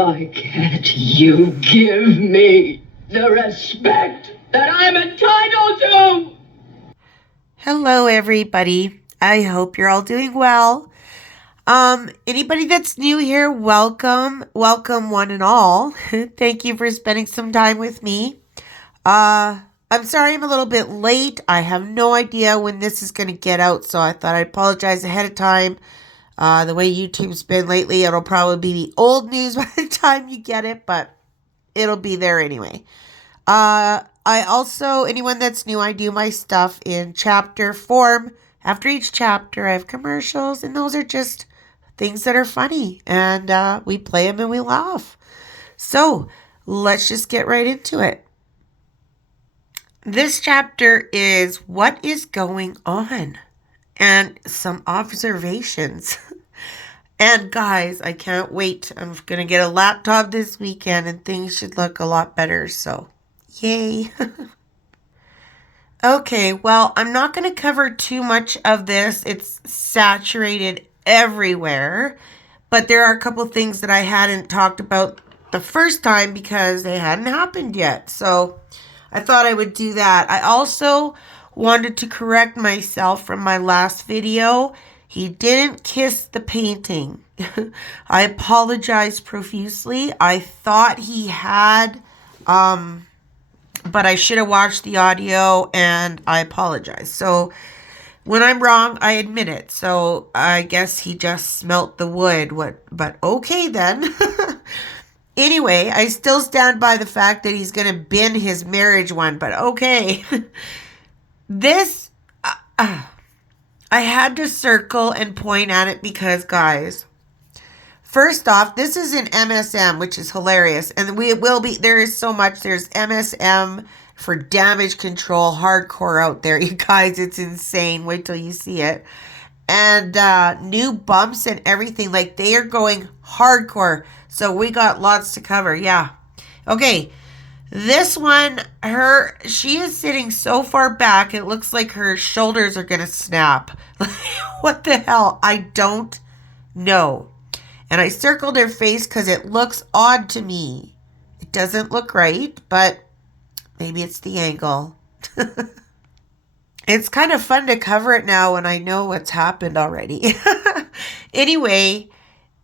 Why can't you give me the respect that I'm entitled to? Hello, everybody. I hope you're all doing well. Anybody that's new here, welcome. Welcome one and all. Thank you for spending some time with me. I'm sorry I'm a little bit late. I have no idea when this is going to get out, so I thought I'd apologize ahead of time. The way YouTube's been lately, it'll probably be the old news by the time you get it, but it'll be there anyway. I also, anyone that's new, I do my stuff in chapter form. After each chapter, I have commercials, and those are just things that are funny, and we play them and we laugh. So let's just get right into it. This chapter is what is going on and some observations. And guys, I can't wait. I'm going to get a laptop this weekend and things should look a lot better. So, yay. Okay, well, I'm not going to cover too much of this. It's saturated everywhere. But there are a couple things that I hadn't talked about the first time because they hadn't happened yet. So I thought I would do that. I also wanted to correct myself from my last video. He didn't kiss the painting. I apologize profusely. I thought he had, but I should have watched the audio and I apologize. So when I'm wrong, I admit it. So I guess he just smelt the wood. But okay then. Anyway, I still stand by the fact that he's going to bin his marriage one, but okay. This, I had to circle and point at it because, guys, first off, this is an MSM, which is hilarious. And there is so much. There's MSM for damage control, hardcore out there. You guys, it's insane. Wait till you see it. And new bumps and everything. Like, they are going hardcore. So we got lots to cover. Yeah. Okay. This one, she is sitting so far back, it looks like her shoulders are going to snap. What the hell? I don't know. And I circled her face because it looks odd to me. It doesn't look right, but maybe it's the angle. It's kind of fun to cover it now when I know what's happened already. Anyway,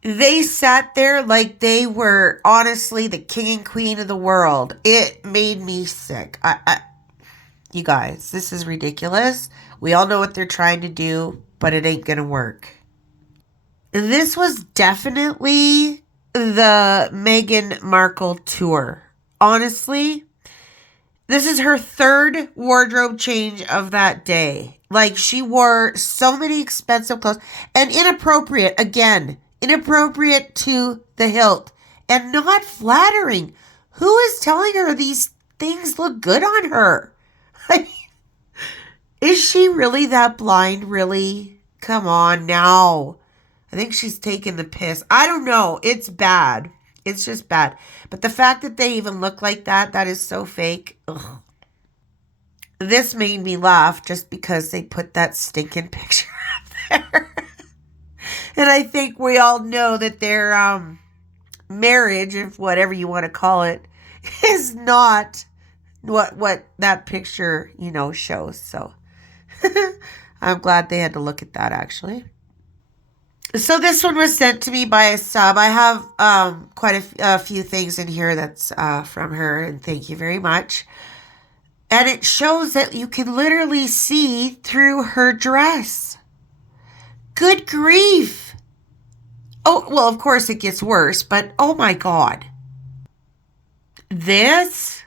they sat there like they were honestly the king and queen of the world. It made me sick. You guys, this is ridiculous. We all know what they're trying to do, but it ain't going to work. This was definitely the Meghan Markle tour. Honestly, this is her third wardrobe change of that day. Like, she wore so many expensive clothes and inappropriate, again, inappropriate to the hilt and not flattering. Who is telling her these things look good on her? I mean, is she really that blind? Really? Come on now. I think she's taking the piss. I don't know. It's bad. It's just bad. But the fact that they even look like that, that is so fake. Ugh. This made me laugh just because they put that stinking picture up there. And I think we all know that their marriage, if whatever you want to call it, is not what that picture, shows. So I'm glad they had to look at that, actually. So this one was sent to me by a sub. I have quite a few things in here that's from her, and thank you very much. And it shows that you can literally see through her dress. Good grief. Oh, well, of course it gets worse, but oh my God. This?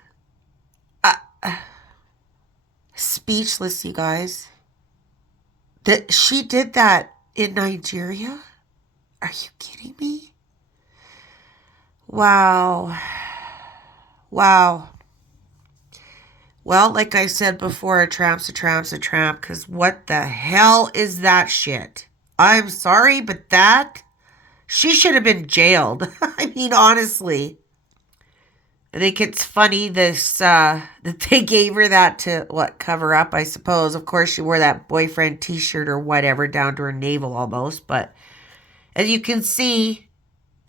Speechless, you guys. That she did that in Nigeria? Are you kidding me? Wow. Wow. Well, like I said before, a tramp's a tramp's a tramp, because what the hell is that shit? I'm sorry, but she should have been jailed. I mean, honestly. I think it's funny that they gave her that to, cover up, I suppose. Of course, she wore that boyfriend t-shirt or whatever down to her navel almost. But as you can see,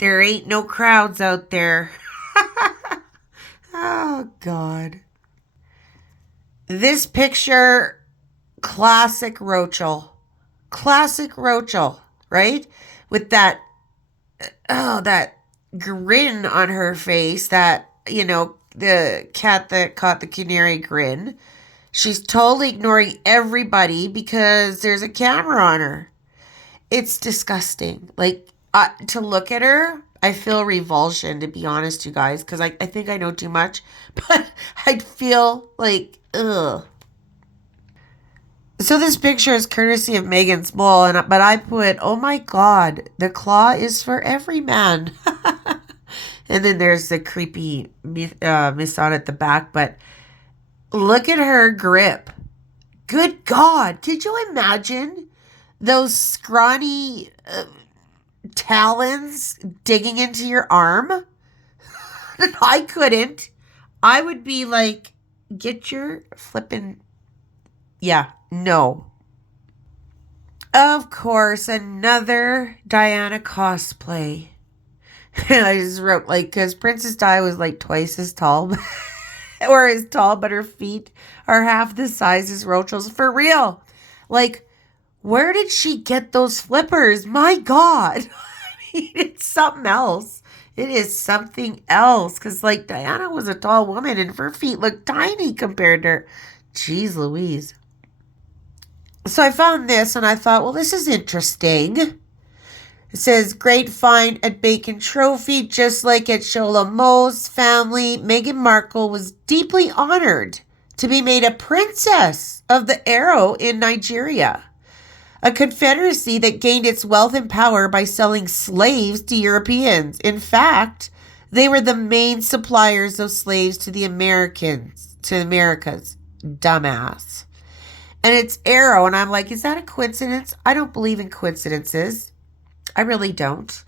There ain't no crowds out there. Oh, God. This picture, classic Roachel. Classic Roachel, right? With that, that grin on her face, that, the cat that caught the canary grin. She's totally ignoring everybody because there's a camera on her. It's disgusting. Like, to look at her, I feel revulsion, to be honest, you guys, because I think I know too much, but I'd feel like, ugh. So this picture is courtesy of Megan Small, but I put, oh my God, the claw is for every man. And then there's the creepy miss on at the back, but look at her grip. Good God, could you imagine those scrawny talons digging into your arm? I couldn't. I would be like, get your flippin', yeah, no. Of course, another Diana cosplay. I just wrote, like, because Princess Di was like twice as tall, or as tall, but her feet are half the size as Roachel's. For real. Like, where did she get those flippers? My God. I mean, it's something else. It is something else. Because, like, Diana was a tall woman and her feet looked tiny compared to her. Jeez Louise. So I found this and I thought, well, this is interesting. It says, great find at Bacon Trophy. Just like at Shola Mo's family, Meghan Markle was deeply honored to be made a princess of the Arrow in Nigeria, a confederacy that gained its wealth and power by selling slaves to Europeans. In fact, they were the main suppliers of slaves to the Americas. Dumbass. And it's Arrow, and I'm like, is that a coincidence? I don't believe in coincidences. I really don't.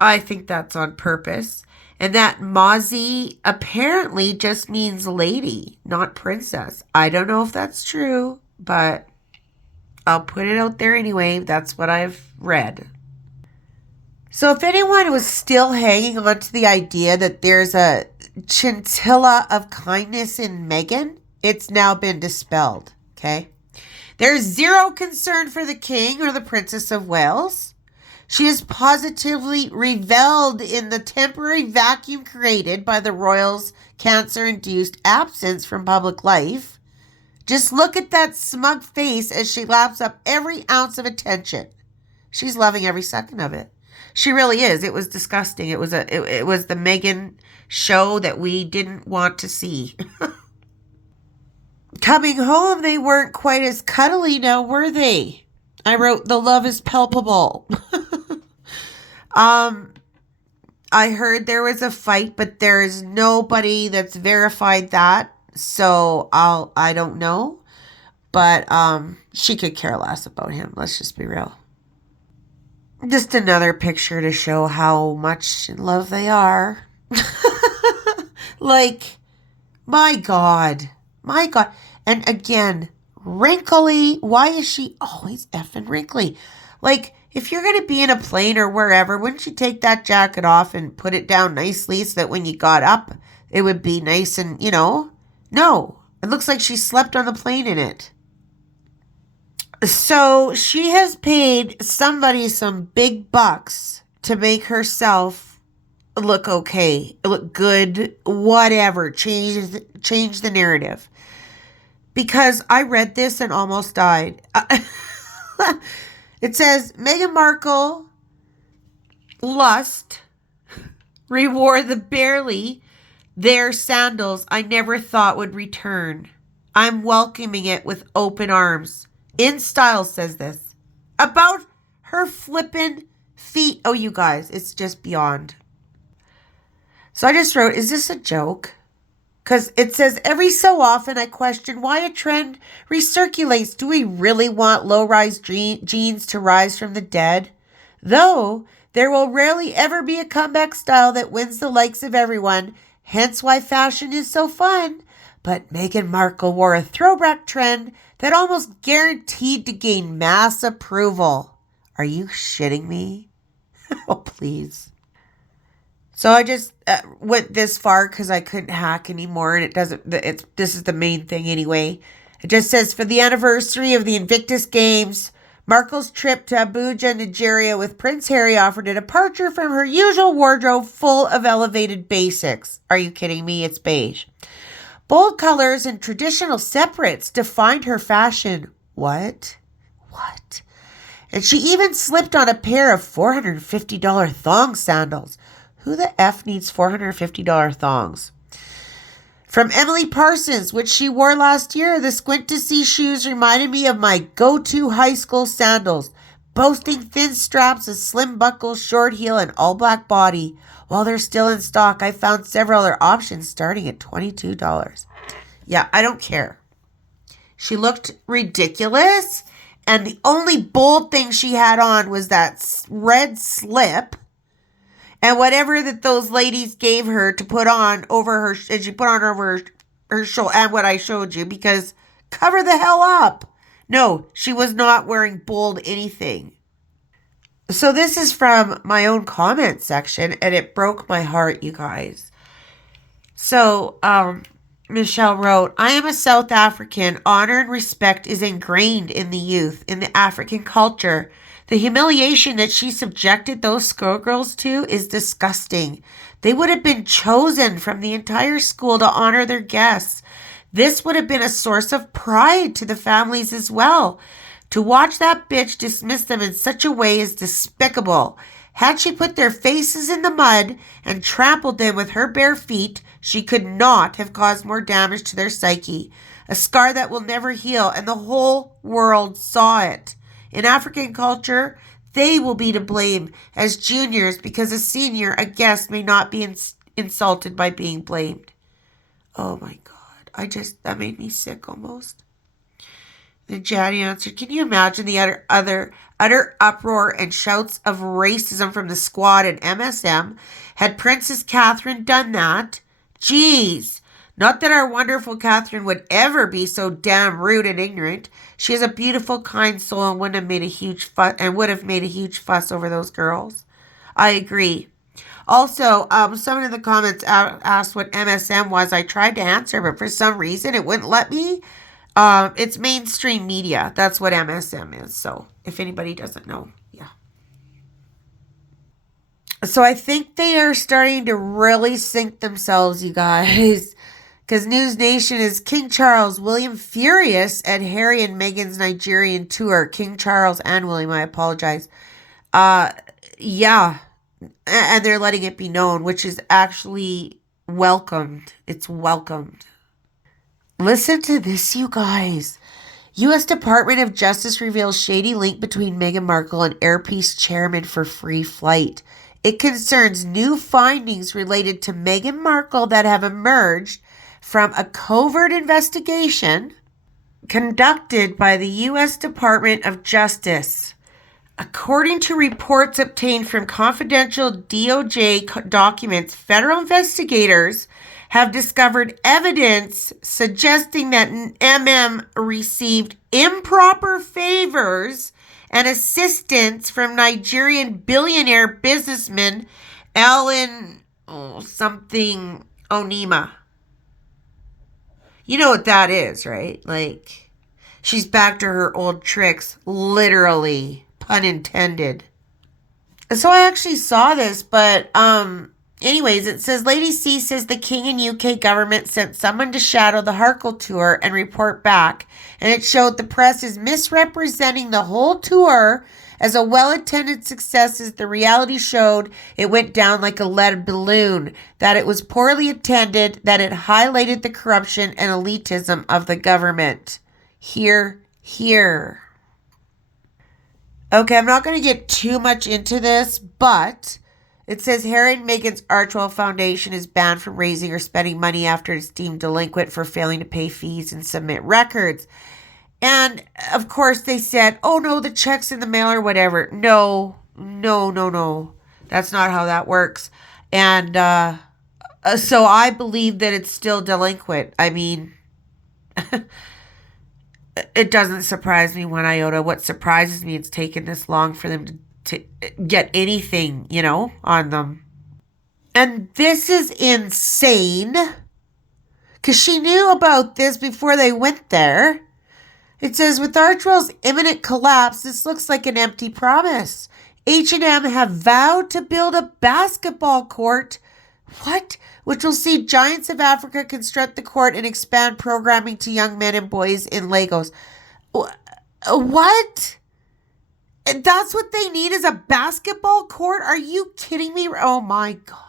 I think that's on purpose. And that Mozzie apparently just means lady, not princess. I don't know if that's true, but I'll put it out there anyway. That's what I've read. So if anyone was still hanging on to the idea that there's a scintilla of kindness in Meghan, it's now been dispelled, okay? There's zero concern for the King or the Princess of Wales. She has positively reveled in the temporary vacuum created by the royals' cancer-induced absence from public life. Just look at that smug face as she laps up every ounce of attention. She's loving every second of it. She really is. It was disgusting. It was the Meghan show that we didn't want to see. Coming home, they weren't quite as cuddly now, were they? I wrote, the love is palpable. I heard there was a fight, but there is nobody that's verified that. So I don't know. But she could care less about him. Let's just be real. Just another picture to show how much in love they are. Like, my God. My God. And again, wrinkly. Why is she always effing wrinkly? Like, if you're going to be in a plane or wherever, wouldn't you take that jacket off and put it down nicely so that when you got up, it would be nice and, No. It looks like she slept on the plane in it. So she has paid somebody some big bucks to make herself look okay, look good, whatever, change the narrative. Because I read this and almost died. It says, Meghan Markle lust rewore the barely there sandals I never thought would return. I'm welcoming it with open arms. In style says this. About her flippin' feet. Oh, you guys, it's just beyond. So I just wrote, is this a joke? Because it says, every so often I question why a trend recirculates. Do we really want low-rise jeans to rise from the dead? Though, there will rarely ever be a comeback style that wins the likes of everyone, hence why fashion is so fun. But Meghan Markle wore a throwback trend that almost guaranteed to gain mass approval. Are you shitting me? Oh, please. So I just went this far because I couldn't hack anymore, and it doesn't. This is the main thing anyway. It just says for the anniversary of the Invictus Games, Markle's trip to Abuja, Nigeria, with Prince Harry offered a departure from her usual wardrobe full of elevated basics. Are you kidding me? It's beige. Bold colors and traditional separates defined her fashion. What? What? And she even slipped on a pair of $450 thong sandals. Who the F needs $450 thongs? From Emily Parsons, which she wore last year, the squint-to-see shoes reminded me of my go-to high school sandals, boasting thin straps, a slim buckle, short heel, and all-black body. While they're still in stock, I found several other options starting at $22. Yeah, I don't care. She looked ridiculous, and the only bold thing she had on was that red slip and whatever that those ladies gave her to put on over her, and she put on over her show, and what I showed you, because cover the hell up. No, she was not wearing bold anything. So this is from my own comment section, and it broke my heart, you guys. So, Michelle wrote, I am a South African. Honor and respect is ingrained in the youth, in the African culture. The humiliation that she subjected those schoolgirls to is disgusting. They would have been chosen from the entire school to honor their guests. This would have been a source of pride to the families as well. To watch that bitch dismiss them in such a way is despicable. Had she put their faces in the mud and trampled them with her bare feet, she could not have caused more damage to their psyche. A scar that will never heal, and the whole world saw it. In African culture, they will be to blame as juniors because a senior, a guest, may not be insulted by being blamed. Oh my God. That made me sick almost. Then Jaddy answered, can you imagine the utter uproar and shouts of racism from the squad at MSM had Princess Catherine done that? Jeez. Not that our wonderful Catherine would ever be so damn rude and ignorant. She is a beautiful, kind soul and would have made a huge fuss over those girls. I agree. Also, someone in the comments asked what MSM was. I tried to answer, but for some reason it wouldn't let me. It's mainstream media. That's what MSM is. So if anybody doesn't know, yeah. So I think they are starting to really sink themselves, you guys. Because News Nation is King Charles, William furious at Harry and Meghan's Nigerian tour. King Charles and William, I apologize. Yeah. And they're letting it be known, which is actually welcomed. It's welcomed. Listen to this, you guys. U.S. Department of Justice reveals shady link between Meghan Markle and Air Peace chairman for free flight. It concerns new findings related to Meghan Markle that have emerged from a covert investigation conducted by the U.S. Department of Justice. According to reports obtained from confidential DOJ documents, federal investigators have discovered evidence suggesting that MM received improper favors and assistance from Nigerian billionaire businessman Alan Onima. You know what that is, right? Like, she's back to her old tricks, literally, pun intended. So I actually saw this, but anyways, it says Lady C says the King and UK government sent someone to shadow the Harkle tour and report back, and it showed the press is misrepresenting the whole tour as a well-attended success, as the reality showed it went down like a lead balloon, that it was poorly attended, that it highlighted the corruption and elitism of the government. Hear, hear. Okay, I'm not going to get too much into this, but it says Harry and Meghan's Archwell Foundation is banned from raising or spending money after it's deemed delinquent for failing to pay fees and submit records. And, of course, they said, oh, no, the check's in the mail or whatever. No. That's not how that works. And so I believe that it's still delinquent. I mean, it doesn't surprise me one iota. What surprises me, it's taken this long for them to get anything, on them. And this is insane. Because she knew about this before they went there. It says, with Archwell's imminent collapse, this looks like an empty promise. H&M have vowed to build a basketball court. What? Which will see Giants of Africa construct the court and expand programming to young men and boys in Lagos. What? That's what they need is a basketball court? Are you kidding me? Oh my God.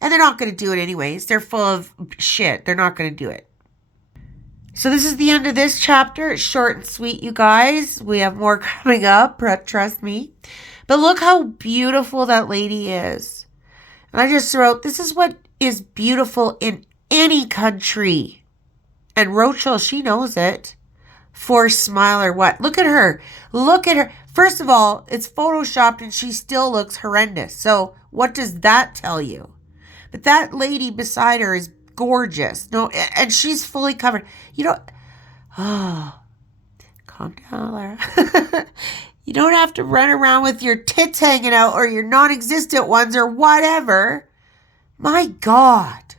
And they're not going to do it anyways. They're full of shit. They're not going to do it. So this is the end of this chapter. It's short and sweet, you guys. We have more coming up, trust me. But look how beautiful that lady is. And I just wrote, this is what is beautiful in any country. And Roachel, she knows it. Forced smile or what? Look at her. Look at her. First of all, it's photoshopped and she still looks horrendous. So what does that tell you? But that lady beside her is gorgeous. No, and she's fully covered. You know, oh, calm down, Lara. You don't have to run around with your tits hanging out or your non-existent ones or whatever. My God.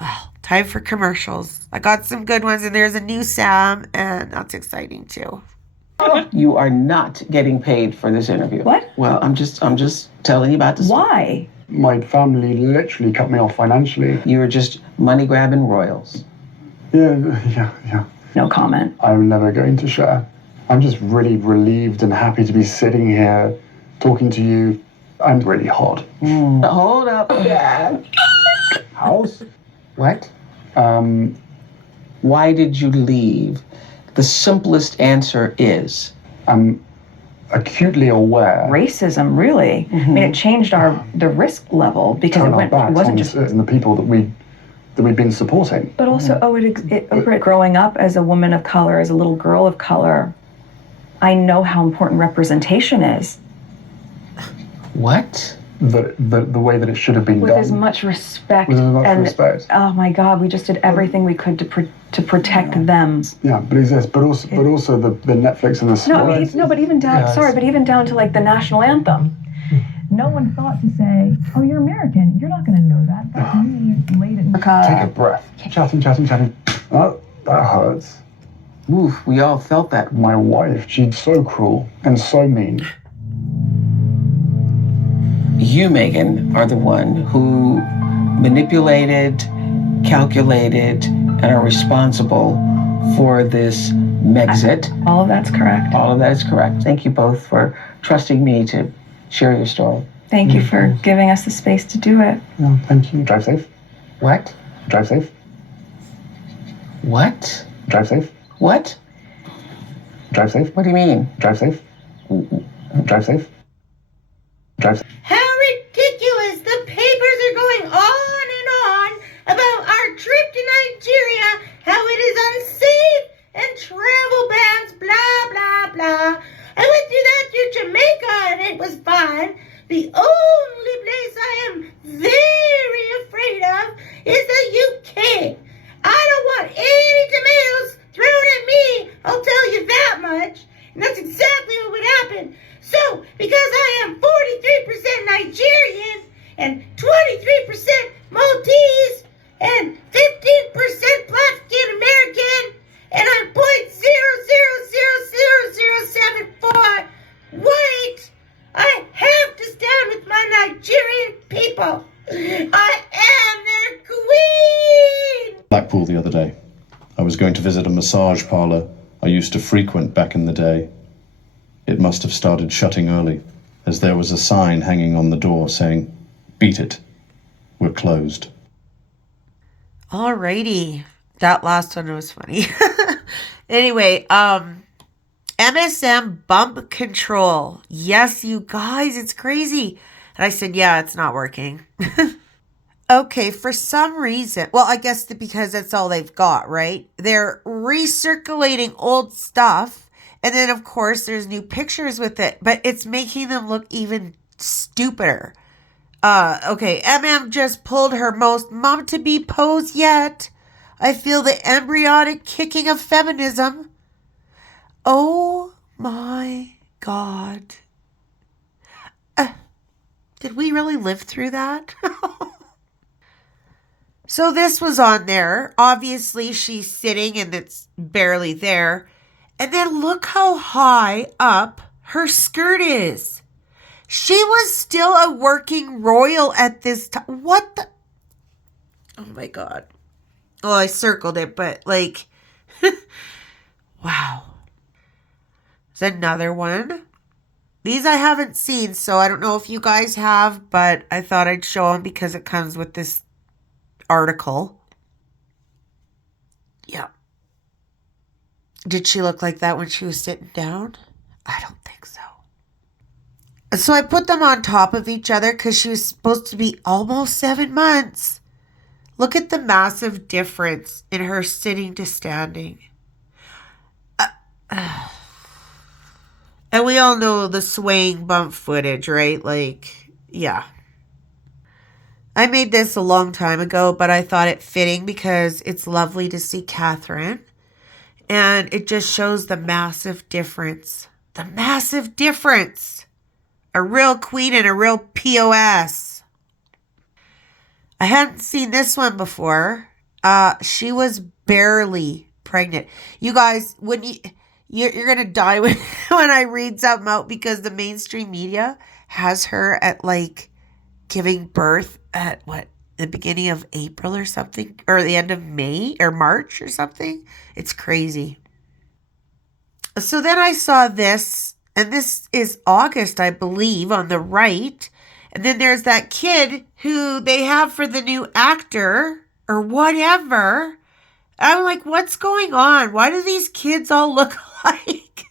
Well, time for commercials. I got some good ones and there's a new Sam and that's exciting too. You are not getting paid for this interview. What? Well, I'm just telling you about this. Why? My family literally cut me off financially. You were just money grabbing royals. Yeah. No comment. I'm never going to share. I'm just really relieved and happy to be sitting here talking to you. I'm really hot. Hold up. House? What? Why did you leave? The simplest answer is... I'm acutely aware. Racism, really. I mean, it changed the risk level because it wasn't just... And the people that we've been supporting. But also, growing up as a woman of color, as a little girl of color, I know how important representation is. What? The way that it should have been With done. as much respect. With as much respect. Oh my God, we just did everything we could to protect them. Yeah, but also the Netflix and the sports. But even down to like the national anthem. No one thought to say, "Oh, you're American. You're not going to know that." That's me late in Take a breath. Chatting. Oh, that hurts. Oof, we all felt that. My wife, she's so cruel and so mean. You, Megan, are the one who manipulated, calculated, and are responsible for this Megxit. All of that's correct. All of that is correct. Thank you both for trusting me to share your story. Thank you for giving us the space to do it. No, thank you. Drive safe. What? Drive safe. What? Drive safe. What? Drive safe. What do you mean? Drive safe. Drive safe. Drive safe. How ridiculous! The papers are going on and on about our trip to Nigeria, how it is unsafe and travel bans, blah, blah, blah. I went through that through Jamaica and it was fine. The only place I am very afraid of is the UK. I don't want any tomatoes thrown at me, I'll tell you that much. And that's exactly what would happen. So, because I am 43% Nigerian and 23% Maltese and 15% Black American and I'm 0.0000074 white, I have to stand with my Nigerian people. I am their queen. Blackpool the other day. I was going to visit a massage parlour I used to frequent back in the day. It must have started shutting early, as there was a sign hanging on the door saying, "Beat it. We're closed." Alrighty. That last one was funny. Anyway, MSM bump control. Yes, you guys, it's crazy. And I said, yeah, it's not working. Okay, for some reason, well, I guess because that's all they've got, right? They're recirculating old stuff. And then, of course, there's new pictures with it. But it's making them look even stupider. Okay, MM just pulled her most mom-to-be pose yet. I feel the embryonic kicking of feminism. Oh my God. Did we really live through that? So this was on there. Obviously, she's sitting and it's barely there. And then look how high up her skirt is. She was still a working royal at this time. What the? Oh my God. Oh, I circled it, but like, wow. There's another one. These I haven't seen, so I don't know if you guys have, but I thought I'd show them because it comes with this article. Yeah. Did she look like that when she was sitting down? I don't think so. So I put them on top of each other because she was supposed to be almost 7 months. Look at the massive difference in her sitting to standing. And we all know the swaying bump footage, right? Like, yeah. I made this a long time ago, but I thought it fitting because it's lovely to see Catherine. And it just shows the massive difference. The massive difference. A real queen and a real POS. I hadn't seen this one before. She was barely pregnant. You guys, when you're going to die when I read something out because the mainstream media has her at like giving birth at what, the beginning of April or something, or the end of May or March or something. It's crazy. So then I saw this, and this is August, I believe, on the right. And then there's that kid who they have for the new actor or whatever. I'm like, what's going on? Why do these kids all look alike?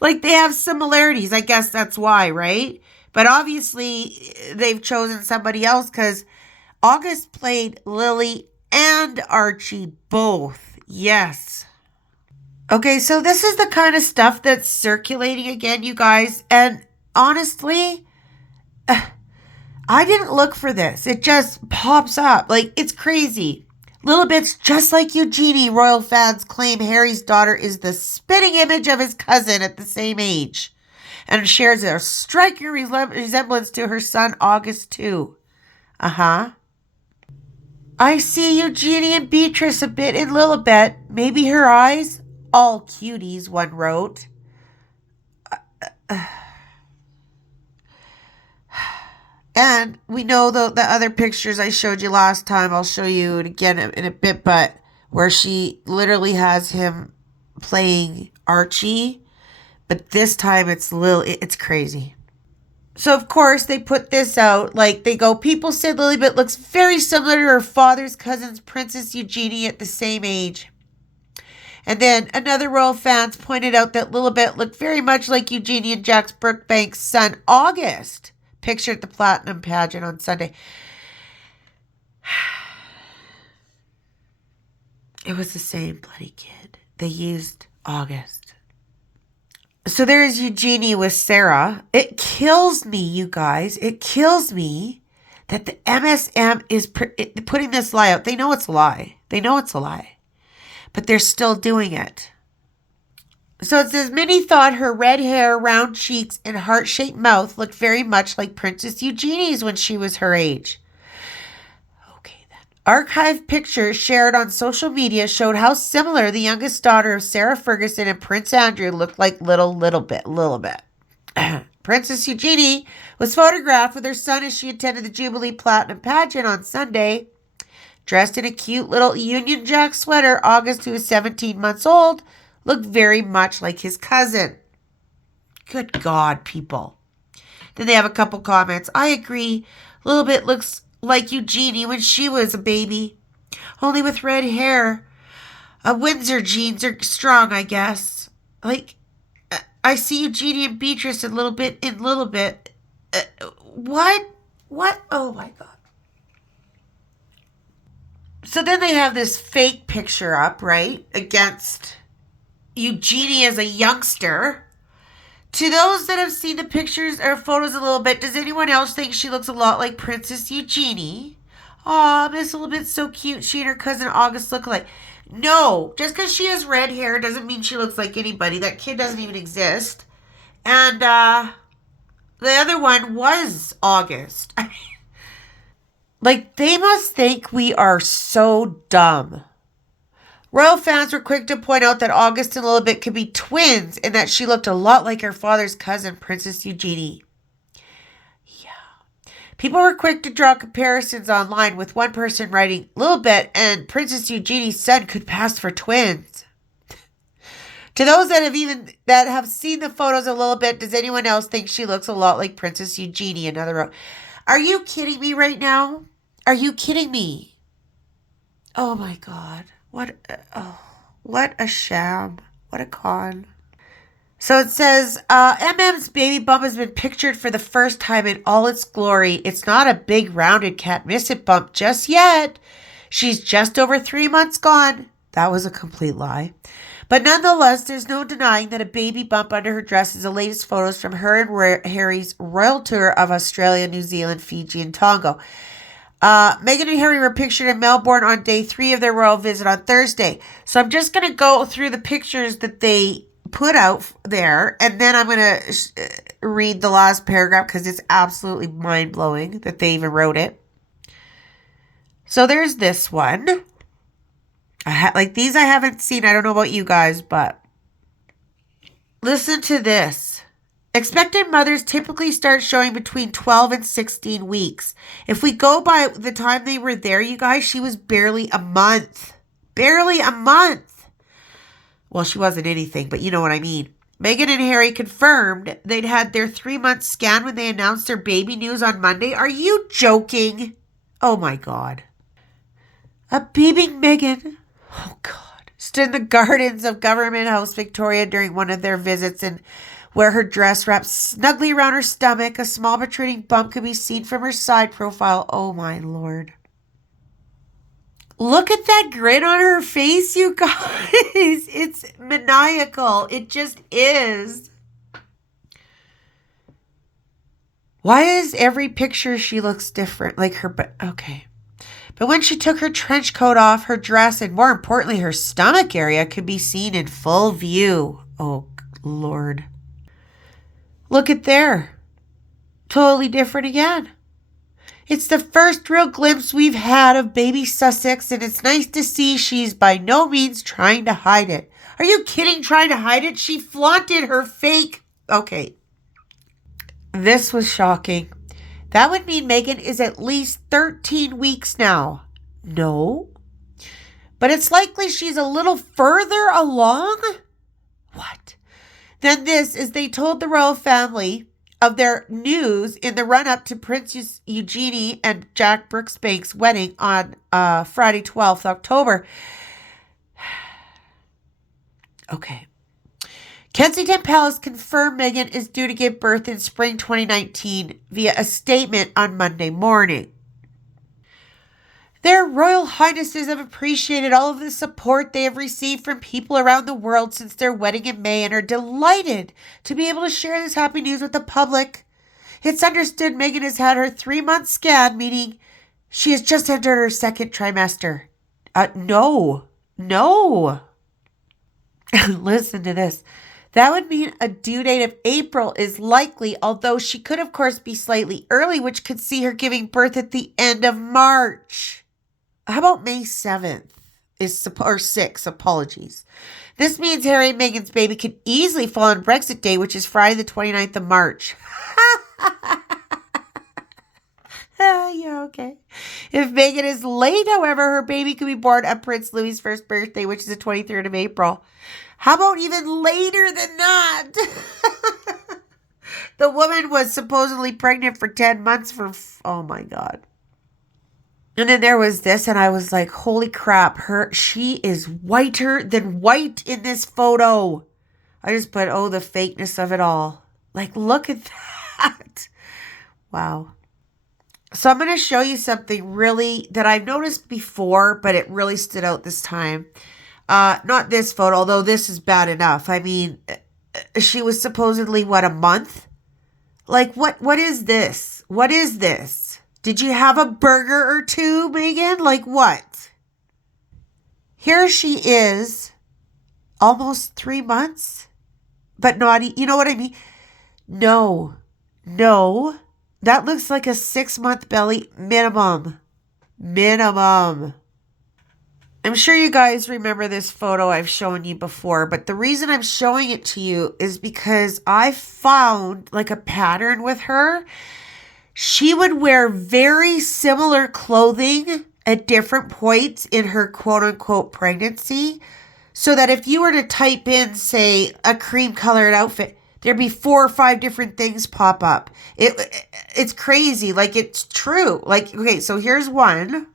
Like they have similarities. I guess that's why, right? But obviously they've chosen somebody else because August played Lily and Archie both. Yes. Okay, so this is the kind of stuff that's circulating again, you guys. And honestly, I didn't look for this. It just pops up. Like, it's crazy. Lilibet's just like Eugenie. Royal fans claim Harry's daughter is the spitting image of his cousin at the same age and shares a striking resemblance to her son, August, too. Uh-huh. I see Eugenie and Beatrice a bit in Lilibet. Maybe her eyes? All cuties, one wrote. And we know the other pictures I showed you last time. I'll show you it again in a bit, but where she literally has him playing Archie. But this time it's it's crazy. So, of course, they put this out. Like, they go, people said Lilibet looks very similar to her father's cousin's Princess Eugenie at the same age. And then another royal fans pointed out that Lilibet looked very much like Eugenie and Jax Brookbank's son, August, pictured at the Platinum pageant on Sunday. It was the same bloody kid. They used August. So there is Eugenie with Sarah. It kills me, you guys. It kills me that the MSM is putting this lie out. They know it's a lie. They know it's a lie. But they're still doing it. So it says, many thought her red hair, round cheeks, and heart-shaped mouth looked very much like Princess Eugenie's when she was her age. Okay, then. Archived pictures shared on social media showed how similar the youngest daughter of Sarah Ferguson and Prince Andrew looked like Lilibet. Princess Eugenie was photographed with her son as she attended the Jubilee Platinum pageant on Sunday. Dressed in a cute little Union Jack sweater, August, who was 17 months old, looked very much like his cousin. Good God, people. Then they have a couple comments. I agree. Lilibet looks like Eugenie when she was a baby, only with red hair. Windsor genes are strong, I guess. Like, I see Eugenie and Beatrice a little bit in Lilibet. What? Oh, my God. So then they have this fake picture up, right, against Eugenie as a youngster. To those that have seen the pictures or photos a little bit, does anyone else think she looks a lot like Princess Eugenie? Aw, Miss Lilibet's so cute. She and her cousin August look alike. No, just because she has red hair doesn't mean she looks like anybody. That kid doesn't even exist. And The other one was August. I mean, like, they must think we are so dumb. Royal fans were quick to point out that August and Lilibet could be twins and that she looked a lot like her father's cousin, Princess Eugenie. Yeah. People were quick to draw comparisons online, with one person writing, Lilibet and Princess Eugenie's son could pass for twins. To those that have seen the photos of Lilibet, does anyone else think she looks a lot like Princess Eugenie? Another wrote, are you kidding me right now? Are you kidding me? Oh my God. What a sham. What a con. So it says, MM's baby bump has been pictured for the first time in all its glory. It's not a big rounded can't miss it bump just yet. She's just over 3 months gone. That was a complete lie. But nonetheless, there's no denying that a baby bump under her dress is the latest photos from her and Harry's royal tour of Australia, New Zealand, Fiji, and Tonga. Meghan and Harry were pictured in Melbourne on day 3 of their royal visit on Thursday. So I'm just going to go through the pictures that they put out there, and then I'm going to read the last paragraph because it's absolutely mind-blowing that they even wrote it. So there's this one. Like these I haven't seen. I don't know about you guys, but listen to this. Expectant mothers typically start showing between 12 and 16 weeks. If we go by the time they were there, you guys, she was barely a month. Barely a month. Well, she wasn't anything, but you know what I mean. Meghan and Harry confirmed they'd had their 3-month scan when they announced their baby news on Monday. Are you joking? Oh my God. A beaming Meghan, oh God, stood in the gardens of Government House Victoria during one of their visits, and where her dress wrapped snugly around her stomach, a small protruding bump could be seen from her side profile. Oh my Lord. Look at that grin on her face, you guys. It's maniacal. It just is. Why is every picture she looks different? Like her, okay. But when she took her trench coat off, her dress, and more importantly, her stomach area could be seen in full view. Oh, Lord. Look at there. Totally different again. It's the first real glimpse we've had of baby Sussex, and it's nice to see she's by no means trying to hide it. Are you kidding, trying to hide it? She flaunted her fake... Okay. This was shocking. That would mean Meghan is at least 13 weeks now. No. But it's likely she's a little further along? What? Then this is they told the royal family of their news in the run-up to Princess Eugenie and Jack Brooksbank's wedding on Friday, 12th October. Okay. Kensington Palace confirmed Meghan is due to give birth in spring 2019 via a statement on Monday morning. Their Royal Highnesses have appreciated all of the support they have received from people around the world since their wedding in May and are delighted to be able to share this happy news with the public. It's understood Meghan has had her 3-month scan, meaning she has just entered her second trimester. No. Listen to this. That would mean a due date of April is likely, although she could, of course, be slightly early, which could see her giving birth at the end of March. How about May 7th? Or 6th, apologies. This means Harry and Meghan's baby could easily fall on Brexit Day, which is Friday the 29th of March. Yeah, okay. If Meghan is late, however, her baby could be born on Prince Louis's first birthday, which is the 23rd of April. How about even later than that? The woman was supposedly pregnant for 10 months oh my God. And then there was this, and I was like, holy crap, she is whiter than white in this photo. I just put, oh, the fakeness of it all. Like, look at that. Wow. So I'm going to show you something really that I've noticed before, but it really stood out this time. Not this photo, although this is bad enough. I mean, she was supposedly, a month? Like, what is this? What is this? Did you have a burger or two, Meghan? Like, what? Here she is, almost 3 months, but not, you know what I mean? No. No, that looks like a 6-month belly minimum. Minimum. I'm sure you guys remember this photo I've shown you before, but the reason I'm showing it to you is because I found like a pattern with her. She would wear very similar clothing at different points in her quote-unquote pregnancy, so that if you were to type in, say, a cream-colored outfit, there'd be 4 or 5 different things pop up. It's crazy. Like, it's true. Like, okay, so here's one.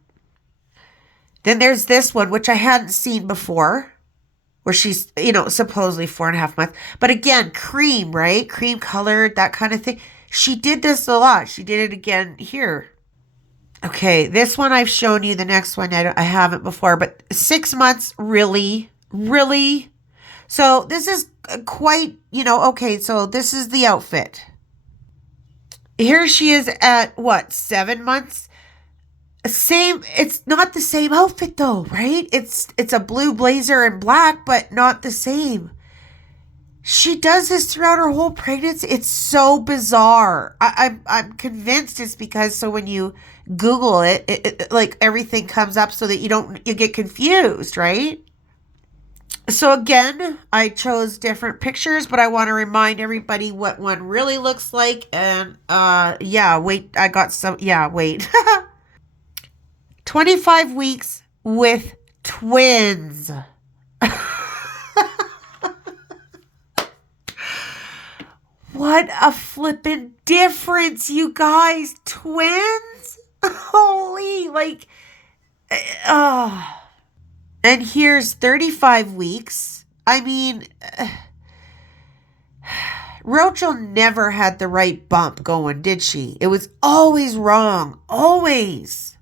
Then there's this one, which I hadn't seen before, where she's, supposedly 4.5 months. But again, cream, right? Cream colored, that kind of thing. She did this a lot. She did it again here. Okay, this one I've shown you. The next one I haven't before. But 6 months, really? Really? So this is quite, okay, so this is the outfit. Here she is at, 7 months? Same, it's not the same outfit though, right? It's a blue blazer and black, but not the same. She does this throughout her whole pregnancy. It's so bizarre. I'm convinced it's because so when you Google it, like everything comes up so that you get confused, right? So again, I chose different pictures, but I want to remind everybody what one really looks like. And wait. 25 weeks with twins. What a flippin' difference, you guys. Twins? Holy, And here's 35 weeks. I mean, Roachel never had the right bump going, did she? It was always wrong. Always.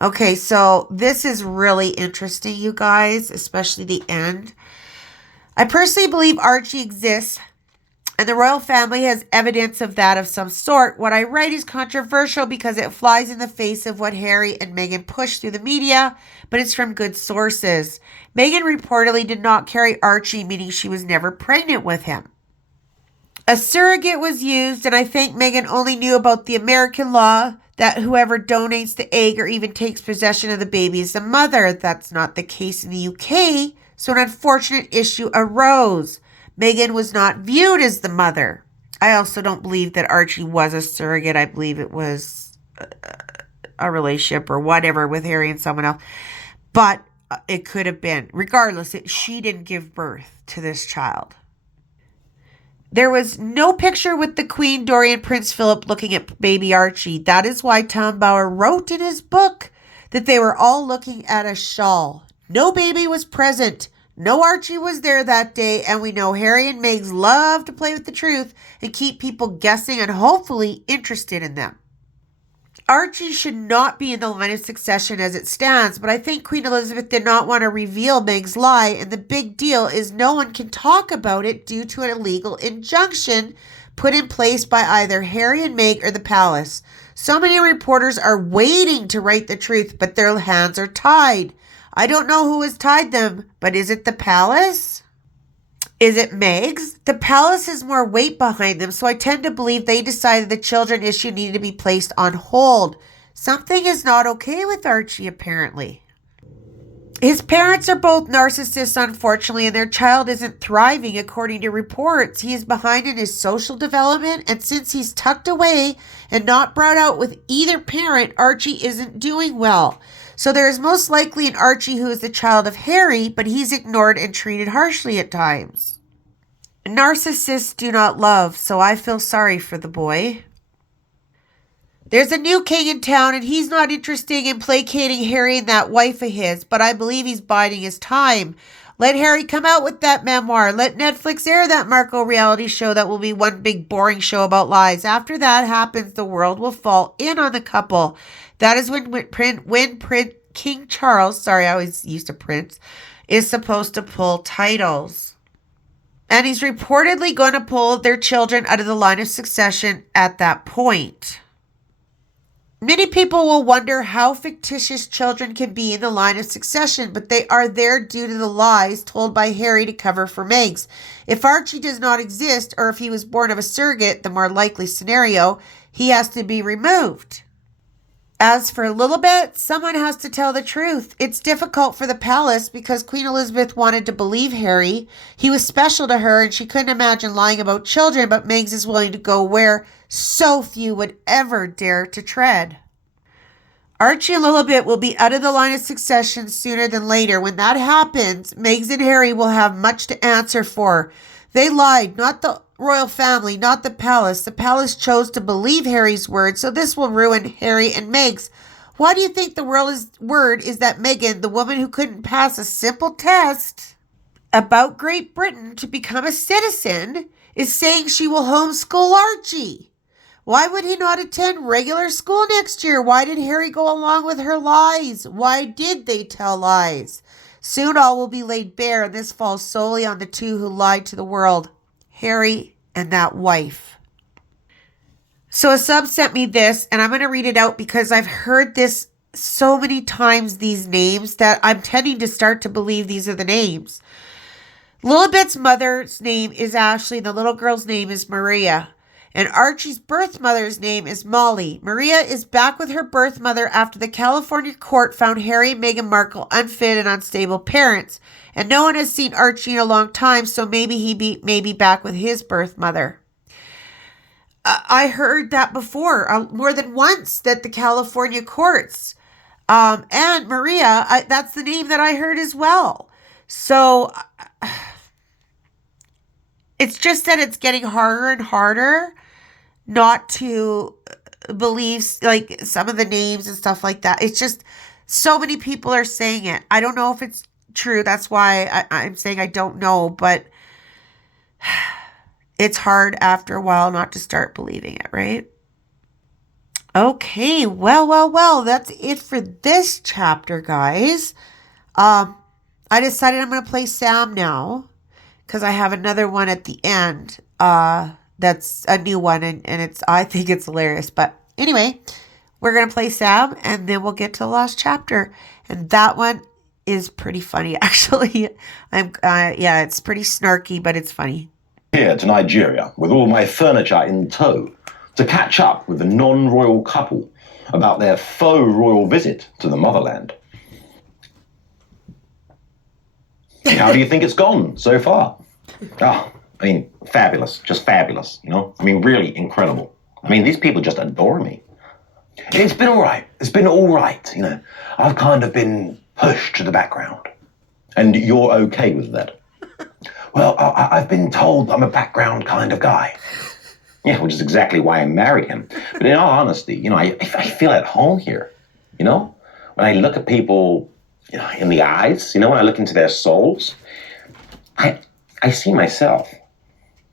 Okay, so this is really interesting, you guys, especially the end. I personally believe Archie exists, and the royal family has evidence of that of some sort. What I write is controversial because it flies in the face of what Harry and Meghan push through the media, but it's from good sources. Meghan reportedly did not carry Archie, meaning she was never pregnant with him. A surrogate was used, and I think Meghan only knew about the American law that whoever donates the egg or even takes possession of the baby is the mother. That's not the case in the UK, so an unfortunate issue arose. Meghan was not viewed as the mother. I also don't believe that Archie was a surrogate. I believe it was a relationship or whatever with Harry and someone else. But it could have been. Regardless, she didn't give birth to this child. There was no picture with the Queen, Dory, and Prince Philip looking at baby Archie. That is why Tom Bauer wrote in his book that they were all looking at a shawl. No baby was present. No Archie was there that day, and we know Harry and Megs love to play with the truth and keep people guessing and hopefully interested in them. Archie should not be in the line of succession as it stands, but I think Queen Elizabeth did not want to reveal Meg's lie, and the big deal is no one can talk about it due to an illegal injunction put in place by either Harry and Meg or the palace. So many reporters are waiting to write the truth, but their hands are tied. I don't know who has tied them, but is it the palace? Is it Meg's? The palace has more weight behind them, so I tend to believe they decided the children issue needed to be placed on hold. Something is not okay with Archie, apparently. His parents are both narcissists, unfortunately, and their child isn't thriving, according to reports. He is behind in his social development, and since he's tucked away and not brought out with either parent, Archie isn't doing well. So there is most likely an Archie who is the child of Harry, but he's ignored and treated harshly at times. Narcissists do not love, so I feel sorry for the boy. There's a new king in town, and he's not interested in placating Harry and that wife of his, but I believe he's biding his time. Let Harry come out with that memoir. Let Netflix air that Markle reality show that will be one big boring show about lies. After that happens, the world will fall in on the couple. That is when King Charles, I always used to Prince, is supposed to pull titles. And he's reportedly going to pull their children out of the line of succession at that point. Many people will wonder how fictitious children can be in the line of succession, but they are there due to the lies told by Harry to cover for Megs. If Archie does not exist, or if he was born of a surrogate, the more likely scenario, he has to be removed. As for Lilibet, someone has to tell the truth. It's difficult for the palace because Queen Elizabeth wanted to believe Harry. He was special to her and she couldn't imagine lying about children, but Megs is willing to go where so few would ever dare to tread. Archie and Lilibet will be out of the line of succession sooner than later. When that happens, Megs and Harry will have much to answer for. They lied, not the royal family, not the palace. The palace chose to believe Harry's word, so this will ruin Harry and Megs. Why do you think the word is that Meghan, the woman who couldn't pass a simple test about Great Britain to become a citizen, is saying she will homeschool Archie? Why would he not attend regular school next year? Why did Harry go along with her lies? Why did they tell lies? Soon all will be laid bare, and this falls solely on the two who lied to the world, Harry and that wife. So a sub sent me this, and I'm going to read it out because I've heard this so many times, these names, that I'm tending to start to believe these are the names. Lilibet's mother's name is Ashley, and the little girl's name is Maria. And Archie's birth mother's name is Molly. Maria is back with her birth mother after the California court found Harry and Meghan Markle unfit and unstable parents. And no one has seen Archie in a long time, so maybe he may be back with his birth mother. I heard that before, more than once, that the California courts. And Maria, that's the name that I heard as well. So it's just that it's getting harder and harder not to believe like some of the names and stuff like that. It's just so many people are saying it. I don't know if it's true. That's why I'm saying I don't know, but it's hard after a while not to start believing it, right? Okay, well, that's it for this chapter, guys. I decided I'm going to play Sam now because I have another one at the end. That's a new one, and I think it's hilarious. But anyway, we're going to play Sam, and then we'll get to the last chapter. And that one is pretty funny, actually. It's pretty snarky, but it's funny. Here to Nigeria with all my furniture in tow to catch up with the non-royal couple about their faux royal visit to the motherland. How do you think it's gone so far? Fabulous, just fabulous, really incredible. These people just adore me. It's been all right. I've kind of been pushed to the background. And you're okay with that? Well, I've been told I'm a background kind of guy. Yeah, which is exactly why I married him. But in all honesty, I feel at home here. When I look at people, in the eyes, when I look into their souls, I see myself.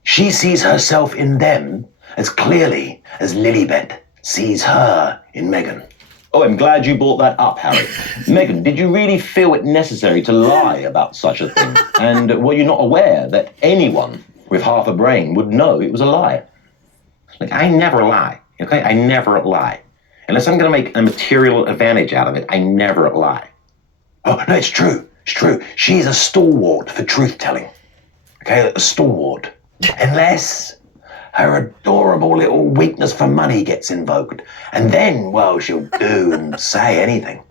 She sees herself in them as clearly as Lilibet sees her in Meghan. Oh, I'm glad you brought that up, Harry. Meghan, did you really feel it necessary to lie about such a thing? And were you not aware that anyone with half a brain would know it was a lie? I never lie, okay? I never lie. Unless I'm going to make a material advantage out of it, I never lie. Oh, no, it's true. It's true. She's a stalwart for truth-telling. Okay, a stalwart. Unless her adorable little weakness for money gets invoked. And then, she'll do and say anything.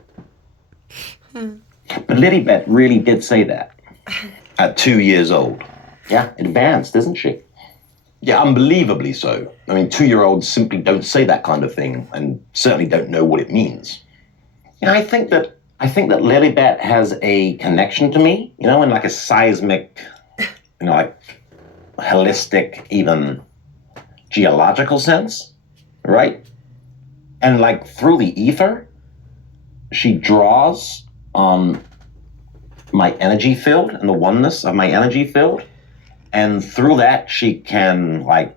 But Lilibet really did say that. At 2 years old. Yeah, advanced, isn't she? Yeah, unbelievably so. 2-year-olds simply don't say that kind of thing and certainly don't know what it means. I think that Lilibet has a connection to me, in like a seismic, like holistic, even geological sense, right? And like through the ether, she draws on my energy field and the oneness of my energy field. And through that, she can like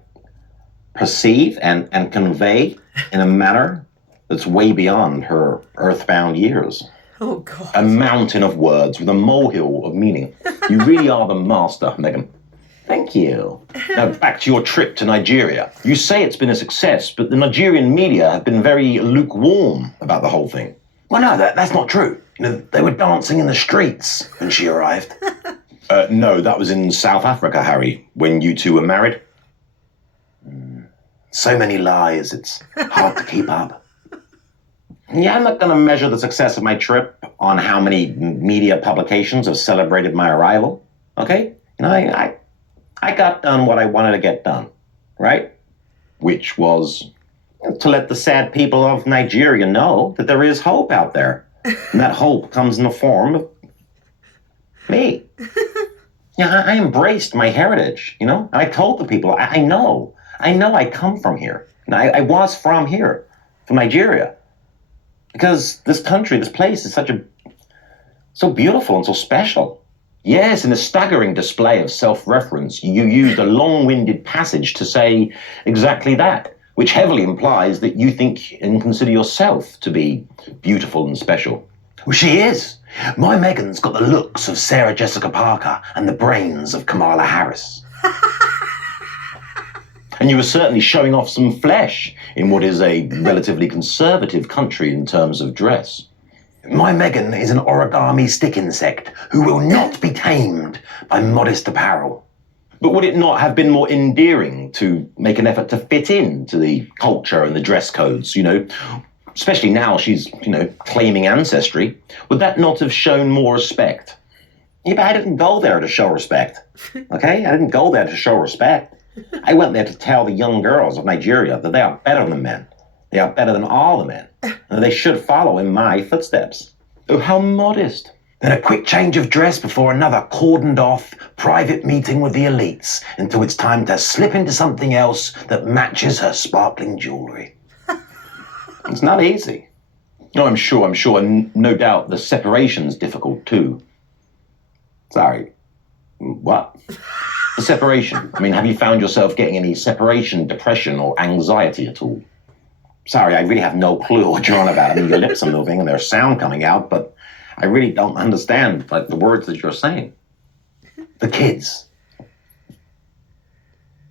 perceive and convey in a manner that's way beyond her earthbound years. Oh, God. A mountain of words with a molehill of meaning. You really are the master, Meghan. Thank you. Now, back to your trip to Nigeria. You say it's been a success, but the Nigerian media have been very lukewarm about the whole thing. Well, no, that's not true. They were dancing in the streets when she arrived. No, that was in South Africa, Harry, when you two were married. So many lies, it's hard to keep up. Yeah, I'm not going to measure the success of my trip on how many media publications have celebrated my arrival, okay? I got done what I wanted to get done, right? Which was to let the sad people of Nigeria know that there is hope out there. And that hope comes in the form of me. Yeah, I embraced my heritage, And I told the people, I know I come from here. And I was from here, from Nigeria. Because this country, this place is so beautiful and so special. Yes, in a staggering display of self-reference, you used a long-winded passage to say exactly that, which heavily implies that you think and consider yourself to be beautiful and special. Well, she is. My Meghan's got the looks of Sarah Jessica Parker and the brains of Kamala Harris. And you were certainly showing off some flesh in what is a relatively conservative country in terms of dress. My Meghan is an origami stick insect who will not be tamed by modest apparel. But would it not have been more endearing to make an effort to fit into the culture and the dress codes, Especially now she's, claiming ancestry. Would that not have shown more respect? Yeah, but I didn't go there to show respect, okay? I didn't go there to show respect. I went there to tell the young girls of Nigeria that they are better than men. They are better than all the men. And they should follow in my footsteps. Oh, how modest. Then a quick change of dress before another cordoned off private meeting with the elites until it's time to slip into something else that matches her sparkling jewelry. It's not easy. No, I'm sure. And no doubt the separation's difficult too. Sorry. What? The separation. Have you found yourself getting any separation, depression, or anxiety at all? Sorry, I really have no clue what you're on about. Your lips are moving and there's sound coming out, but I really don't understand the words that you're saying. The kids.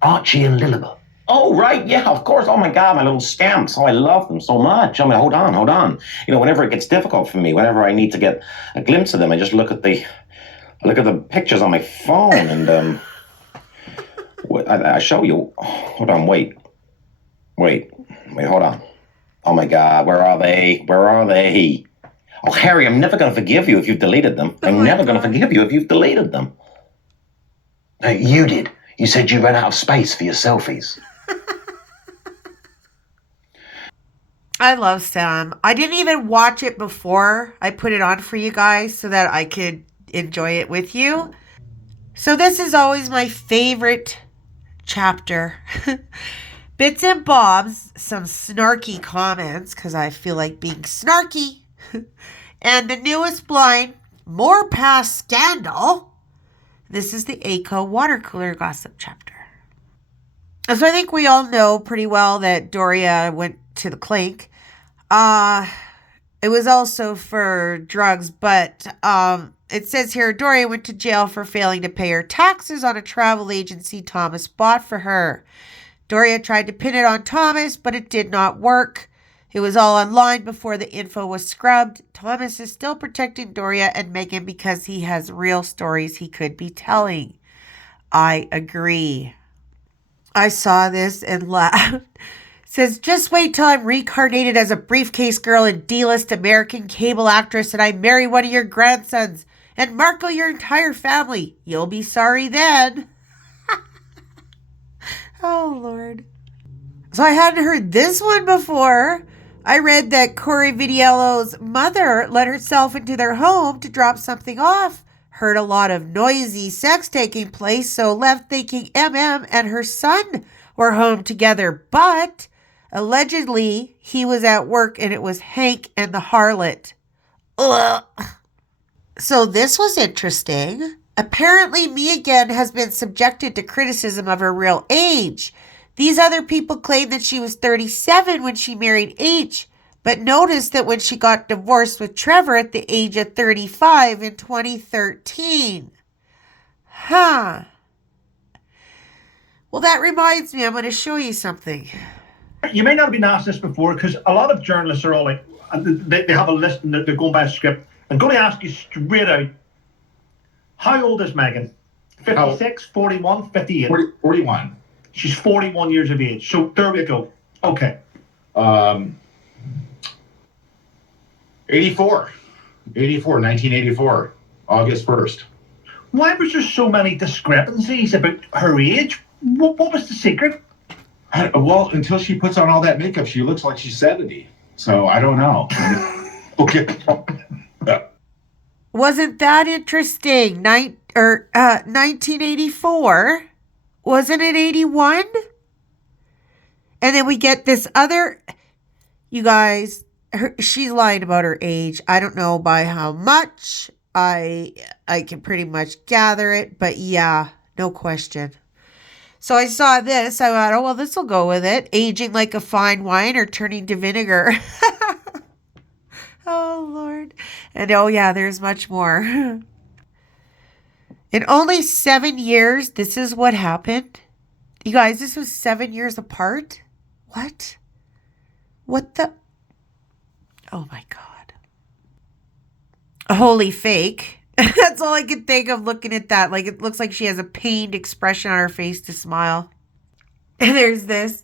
Archie and Lilibet. Oh, right, yeah, of course. Oh, my God, my little scamps. Oh, I love them so much. Hold on. Whenever it gets difficult for me, whenever I need to get a glimpse of them, I just look at the pictures on my phone and, I show you. Hold on, wait, hold on. Oh my God, where are they? Oh, Harry, I'm never going to forgive you if you've deleted them. I'm never going to forgive you if you've deleted them. No, you did. You said you ran out of space for your selfies. I love Sam. I didn't even watch it before I put it on for you guys so that I could enjoy it with you. So this is always my favorite chapter. Bits and bobs, some snarky comments, because I feel like being snarky. And the newest line, more past scandal. This is the ACO water cooler gossip chapter. So I think we all know pretty well that Doria went to the clink. It was also for drugs, but it says here, Doria went to jail for failing to pay her taxes on a travel agency Thomas bought for her. Doria tried to pin it on Thomas, but it did not work. It was all online before the info was scrubbed. Thomas is still protecting Doria and Meghan because he has real stories he could be telling. I agree. I saw this and laughed. Says, just wait till I'm reincarnated as a briefcase girl and D-list American cable actress and I marry one of your grandsons and Markle your entire family. You'll be sorry then. Oh, Lord. So I hadn't heard this one before. I read that Corey Vidiello's mother let herself into their home to drop something off. Heard a lot of noisy sex taking place, so left thinking MM and her son were home together. But allegedly, he was at work and it was Hank and the harlot. Ugh. So this was interesting. Apparently, Mia again has been subjected to criticism of her real age. These other people claim that she was 37 when she married H, but notice that when she got divorced with Trevor at the age of 35 in 2013. Huh. Well, that reminds me, I'm going to show you something. You may not have been asked this before, because a lot of journalists are all like, they have a list and they're going by a script. I'm going to ask you straight out, how old is Meghan? 56, 41, 58? 41. She's 41 years of age. So there we go. Okay. 84. 1984, August 1st. Why was there so many discrepancies about her age? What was the secret? Well, until she puts on all that makeup, she looks like she's 70. So I don't know. Okay. Wasn't that interesting? 1984. Wasn't it 81? And then we get this other, you guys, she's lying about her age. I don't know by how much. I can pretty much gather it, but yeah, no question. So I saw this. I thought, oh, well, this will go with it. Aging like a fine wine or turning to vinegar. Oh, Lord. And oh, yeah, there's much more. In only 7 years, this is what happened. You guys, this was 7 years apart? What? What the? Oh, my God. A holy fake. That's all I could think of looking at that. Like, it looks like she has a pained expression on her face to smile. And there's this.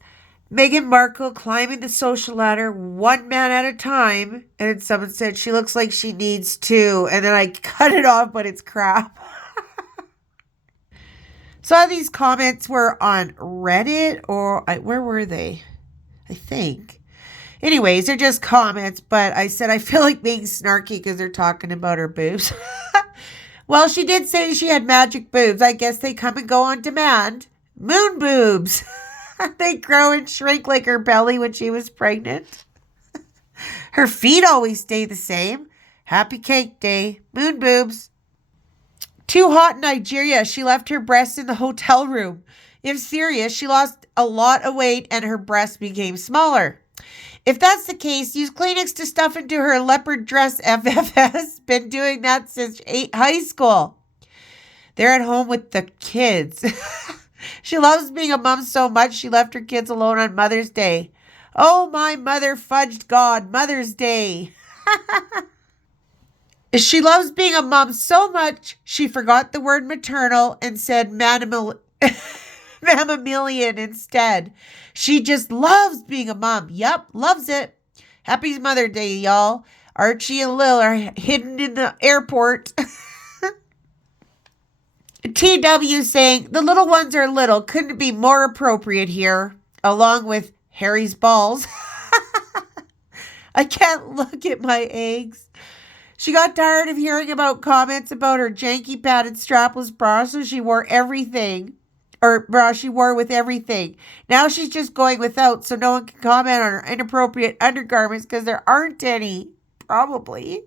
Meghan Markle climbing the social ladder one man at a time. And then someone said she looks like she needs two. And then I cut it off, but it's crap. So these comments were on Reddit or where were they? I think. Anyways, they're just comments, but I said I feel like being snarky because they're talking about her boobs. Well, she did say she had magic boobs. I guess they come and go on demand. Moon boobs. They grow and shrink like her belly when she was pregnant. Her feet always stay the same. Happy cake day. Moon boobs. Too hot in Nigeria. She left her breasts in the hotel room. If serious, she lost a lot of weight and her breasts became smaller. If that's the case, use Kleenex to stuff into her leopard dress. FFS. Been doing that since high school. They're at home with the kids. She loves being a mom so much she left her kids alone on Mother's Day. Oh, my mother fudged God, Mother's Day. She loves being a mom so much she forgot the word maternal and said mammalian instead. She just loves being a mom. Yep, loves it. Happy Mother's Day, y'all. Archie and Lil are hidden in the airport. TW saying, the little ones are little. Couldn't be more appropriate here. Along with Harry's balls. I can't look at my eggs. She got tired of hearing about comments about her janky padded strapless bra, so she wore everything. Or bra she wore with everything. Now she's just going without, so no one can comment on her inappropriate undergarments because there aren't any. Probably.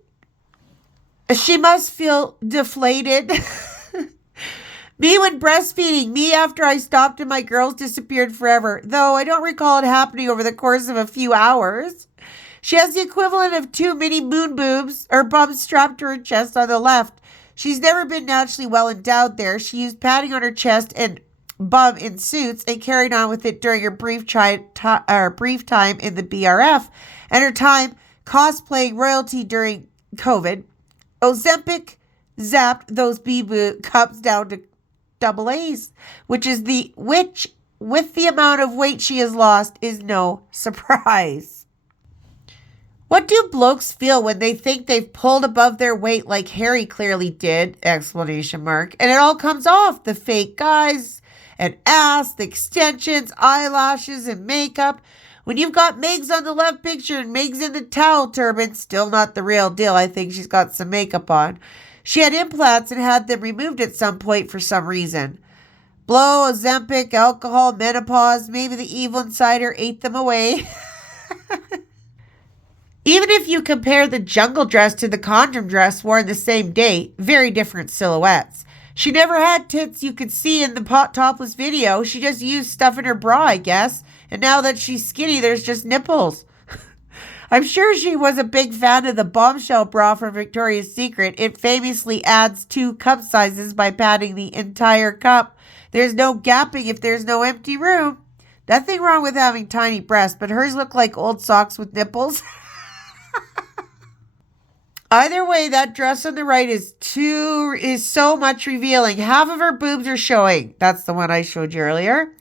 She must feel deflated. Me when breastfeeding. Me after I stopped and my girls disappeared forever. Though I don't recall it happening over the course of a few hours. She has the equivalent of 2 mini moon boobs or bums strapped to her chest on the left. She's never been naturally well endowed there. She used padding on her chest and bum in suits and carried on with it during her brief time in the BRF and her time cosplaying royalty during COVID. Ozempic zapped those B-boo cups down to double A's, which with the amount of weight she has lost is no surprise. What do blokes feel when they think they've pulled above their weight like Harry clearly did, ! And it all comes off, the fake guys and ass, the extensions, eyelashes, and makeup. When you've got Megs on the left picture and Megs in the towel turban, still not the real deal. I think she's got some makeup on. She had implants and had them removed at some point for some reason. Blow, Ozempic, alcohol, menopause, maybe the evil insider ate them away. Even if you compare the jungle dress to the condom dress worn the same day, very different silhouettes. She never had tits you could see in the topless video. She just used stuff in her bra, I guess. And now that she's skinny, there's just nipples. I'm sure she was a big fan of the bombshell bra from Victoria's Secret. It famously adds 2 cup sizes by padding the entire cup. There's no gapping if there's no empty room. Nothing wrong with having tiny breasts, but hers look like old socks with nipples. Either way, that dress on the right is so much revealing. Half of her boobs are showing. That's the one I showed you earlier.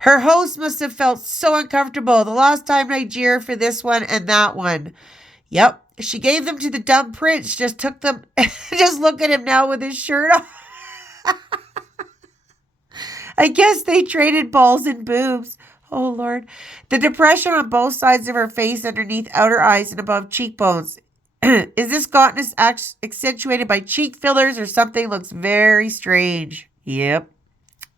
Her host must have felt so uncomfortable the last time Nigeria for this one and that one. Yep, she gave them to the dumb prince. Just took them. Just look at him now with his shirt on. I guess they traded balls and boobs. Oh, Lord. The depression on both sides of her face, underneath outer eyes and above cheekbones. Is this gauntness accentuated by cheek fillers or something? Looks very strange. Yep.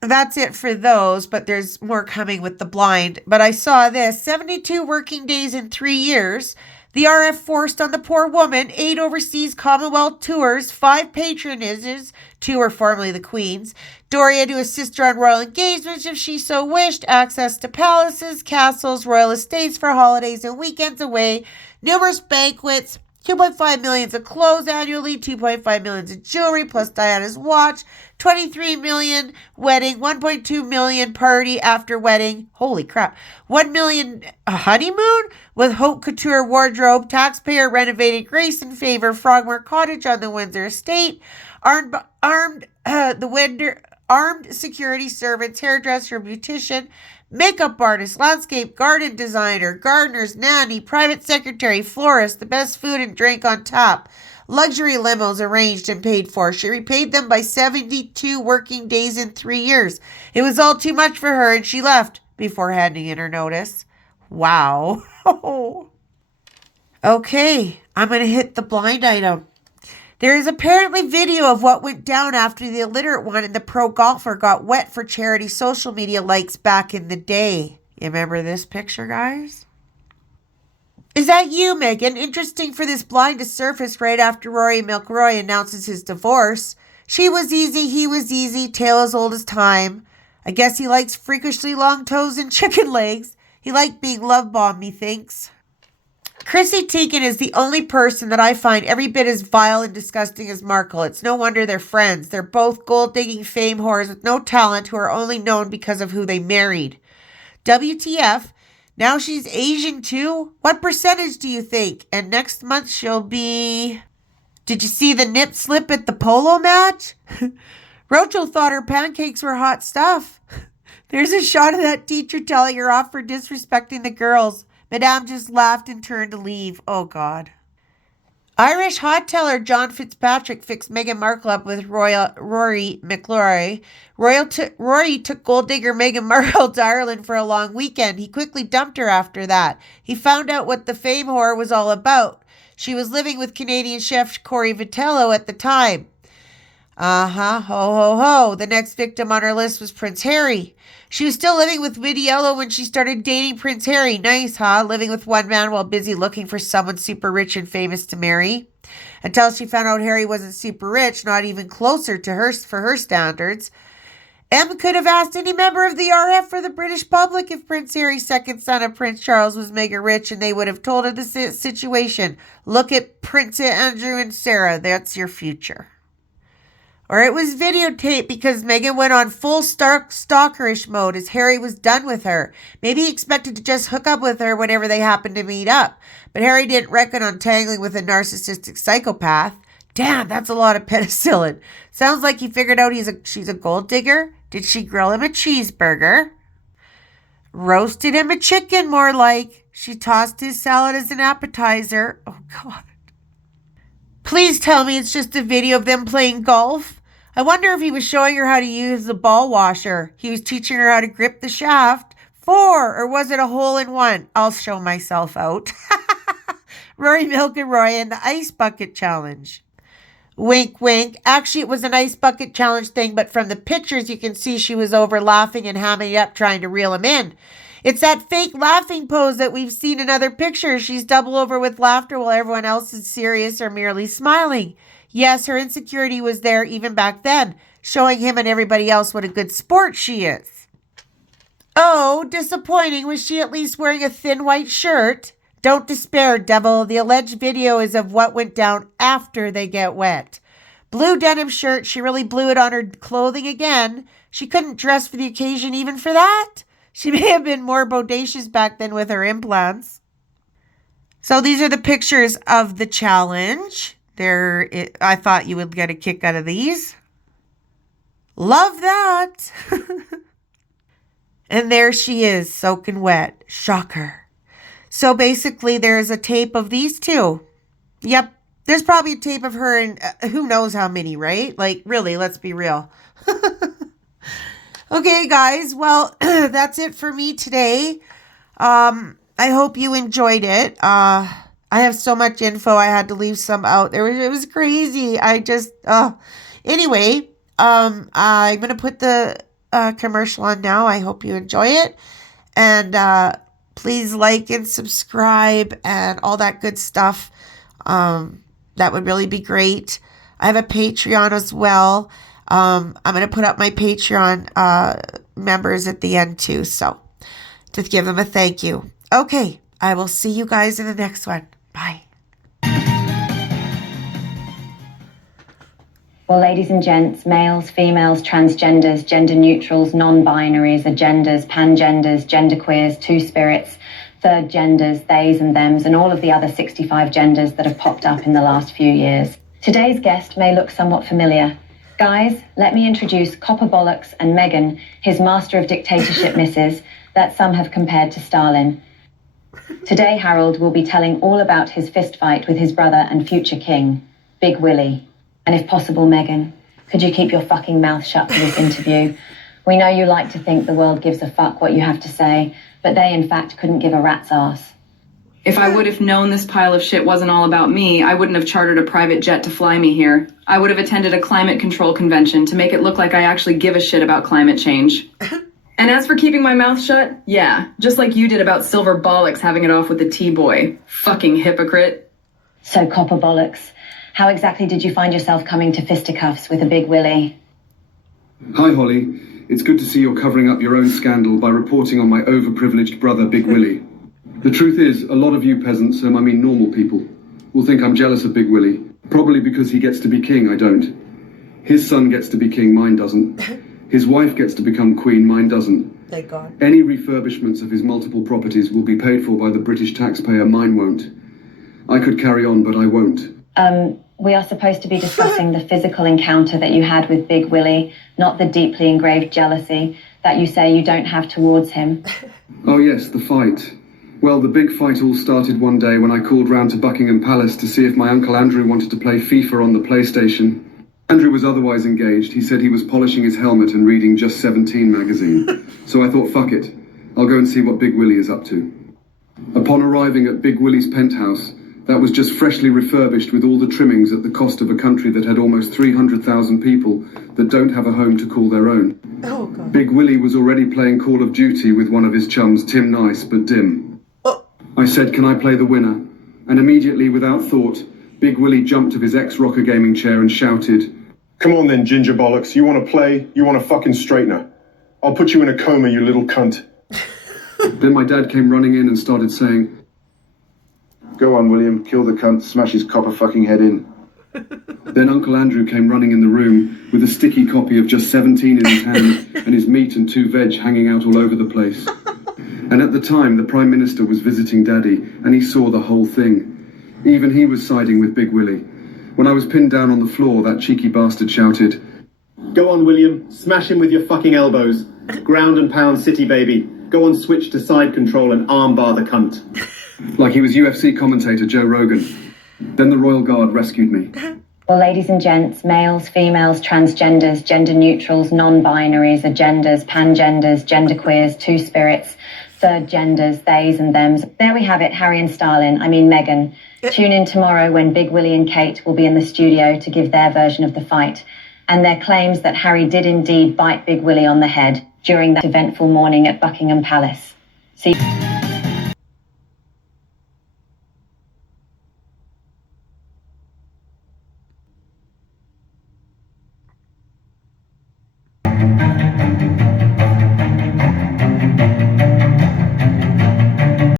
That's it for those, but there's more coming with the blind. But I saw this. 72 working days in 3 years. The RF forced on the poor woman 8 overseas Commonwealth tours, 5 patronages, 2 were formerly the Queen's, Doria to assist her on royal engagements if she so wished, access to palaces, castles, royal estates for holidays and weekends away, numerous banquets, 2.5 million of clothes annually, 2.5 million of jewelry, plus Diana's watch, 23 million wedding, 1.2 million party after wedding, holy crap, 1 million honeymoon with haute couture wardrobe, taxpayer renovated Grace and Favor Frogmore Cottage on the Windsor estate, armed security servants, hairdresser, beautician, makeup artist, landscape garden designer, gardeners, nanny, private secretary, florist, the best food and drink on tap, luxury limos arranged and paid for. She repaid them by 72 working days in 3 years. It was all too much for her and she left before handing in her notice. Wow. Okay, I'm going to hit the blind item. There is apparently video of what went down after the illiterate one and the pro golfer got wet for charity social media likes back in the day. You remember this picture, guys? Is that you, Megan? Interesting for this blind to surface right after Rory McIlroy announces his divorce. She was easy, he was easy, tale as old as time. I guess he likes freakishly long toes and chicken legs. He liked being love-bombed, methinks. Chrissy Teigen is the only person that I find every bit as vile and disgusting as Markle. It's no wonder they're friends. They're both gold-digging fame whores with no talent who are only known because of who they married. WTF? Now she's Asian too? What percentage do you think? And next month she'll be... Did you see the nip slip at the polo match? Roachel thought her pancakes were hot stuff. There's a shot of that teacher telling her off for disrespecting the girls. Madame just laughed and turned to leave. Oh, God. Irish hot teller John Fitzpatrick fixed Meghan Markle up with Rory McIlroy. Rory took gold digger Meghan Markle to Ireland for a long weekend. He quickly dumped her after that. He found out what the fame whore was all about. She was living with Canadian chef Corey Vitello at the time. Ho, ho, ho. The next victim on her list was Prince Harry. She was still living with Vitiello when she started dating Prince Harry. Nice, huh? Living with one man while busy looking for someone super rich and famous to marry. Until she found out Harry wasn't super rich, not even closer to her for her standards. Em could have asked any member of the RF for the British public if Prince Harry's second son of Prince Charles was mega rich, and they would have told her the situation. Look at Prince Andrew and Sarah. That's your future. Or it was videotaped because Meghan went on full stalkerish mode as Harry was done with her. Maybe he expected to just hook up with her whenever they happened to meet up. But Harry didn't reckon on tangling with a narcissistic psychopath. Damn, that's a lot of penicillin. Sounds like he figured out she's a gold digger. Did she grill him a cheeseburger? Roasted him a chicken, more like. She tossed his salad as an appetizer. Oh, God. Please tell me it's just a video of them playing golf. I wonder if he was showing her how to use the ball washer. He was teaching her how to grip the shaft. 4, or was it a hole-in-one? I'll show myself out. Rory McIlroy and the ice bucket challenge. Wink, wink. Actually, it was an ice bucket challenge thing, but from the pictures, you can see she was over laughing and hamming up trying to reel him in. It's that fake laughing pose that we've seen in other pictures. She's double over with laughter while everyone else is serious or merely smiling. Yes, her insecurity was there even back then, showing him and everybody else what a good sport she is. Oh, disappointing. Was she at least wearing a thin white shirt? Don't despair, devil. The alleged video is of what went down after they get wet. Blue denim shirt. She really blew it on her clothing again. She couldn't dress for the occasion even for that. She may have been more bodacious back then with her implants. So these are the pictures of the challenge. I thought you would get a kick out of these. Love that. And there she is, soaking wet. Shocker. So basically there's a tape of these two. Yep. There's probably a tape of her and who knows how many, right? Like, really, let's be real. Okay, guys. Well, that's it for me today. I hope you enjoyed it. I have so much info. I had to leave some out. It was crazy. Anyway, I'm going to put the commercial on now. I hope you enjoy it. And please like and subscribe and all that good stuff. That would really be great. I have a Patreon as well. I'm going to put up my Patreon members at the end too. So to give them a thank you. Okay. I will see you guys in the next one. Bye. Well, ladies and gents, males, females, transgenders, gender neutrals, non-binaries, agendas, pangenders, genderqueers, two-spirits, third genders, theys and thems, and all of the other 65 genders that have popped up in the last few years. Today's guest may look somewhat familiar. Guys, let me introduce Copper Bollocks and Meghan, his master of dictatorship misses, that some have compared to Stalin. Today, Harold will be telling all about his fistfight with his brother and future king, Big Willie. And if possible, Meghan, could you keep your fucking mouth shut for this interview? We know you like to think the world gives a fuck what you have to say, but they, in fact, couldn't give a rat's ass. If I would have known this pile of shit wasn't all about me, I wouldn't have chartered a private jet to fly me here. I would have attended a climate control convention to make it look like I actually give a shit about climate change. And as for keeping my mouth shut, yeah, just like you did about Silver Bollocks having it off with the T-boy. Fucking hypocrite. So, Copper Bollocks, how exactly did you find yourself coming to fisticuffs with a Big Willie? Hi, Holly. It's good to see you're covering up your own scandal by reporting on my overprivileged brother, Big Willie. The truth is, a lot of you peasants, I mean normal people, will think I'm jealous of Big Willie. Probably because he gets to be king, I don't. His son gets to be king, mine doesn't. His wife gets to become queen, mine doesn't. Thank God. Any refurbishments of his multiple properties will be paid for by the British taxpayer, mine won't. I could carry on, but I won't. We are supposed to be discussing the physical encounter that you had with Big Willie, not the deeply engraved jealousy that you say you don't have towards him. Oh yes, the fight. Well, the big fight all started one day when I called round to Buckingham Palace to see if my Uncle Andrew wanted to play FIFA on the PlayStation. Andrew was otherwise engaged. He said he was polishing his helmet and reading Just 17 magazine. So I thought, fuck it. I'll go and see what Big Willie is up to. Upon arriving at Big Willie's penthouse, that was just freshly refurbished with all the trimmings at the cost of a country that had almost 300,000 people that don't have a home to call their own. Oh, God. Big Willie was already playing Call of Duty with one of his chums, Tim Nice, but dim. I said, can I play the winner? And immediately, without thought, Big Willie jumped of his ex-rocker gaming chair and shouted, "Come on then, ginger bollocks. You want to play? You want a fucking straightener? I'll put you in a coma, you little cunt." Then my dad came running in and started saying, "Go on, William. Kill the cunt. Smash his copper fucking head in." Then Uncle Andrew came running in the room with a sticky copy of Just 17 in his hand and his meat and 2 veg hanging out all over the place. And at the time, the Prime Minister was visiting Daddy, and he saw the whole thing. Even he was siding with Big Willie. When I was pinned down on the floor, that cheeky bastard shouted, "Go on, William. Smash him with your fucking elbows. Ground and pound city, baby. Go on, switch to side control and armbar the cunt." Like he was UFC commentator Joe Rogan. Then the Royal Guard rescued me. Well, ladies and gents, males, females, transgenders, gender neutrals, non-binaries, agendas, pangenders, genderqueers, two-spirits, third genders, theys and thems. There we have it, Harry and Meghan. Tune in tomorrow when Big Willie and Kate will be in the studio to give their version of the fight and their claims that Harry did indeed bite Big Willie on the head during that eventful morning at Buckingham Palace. See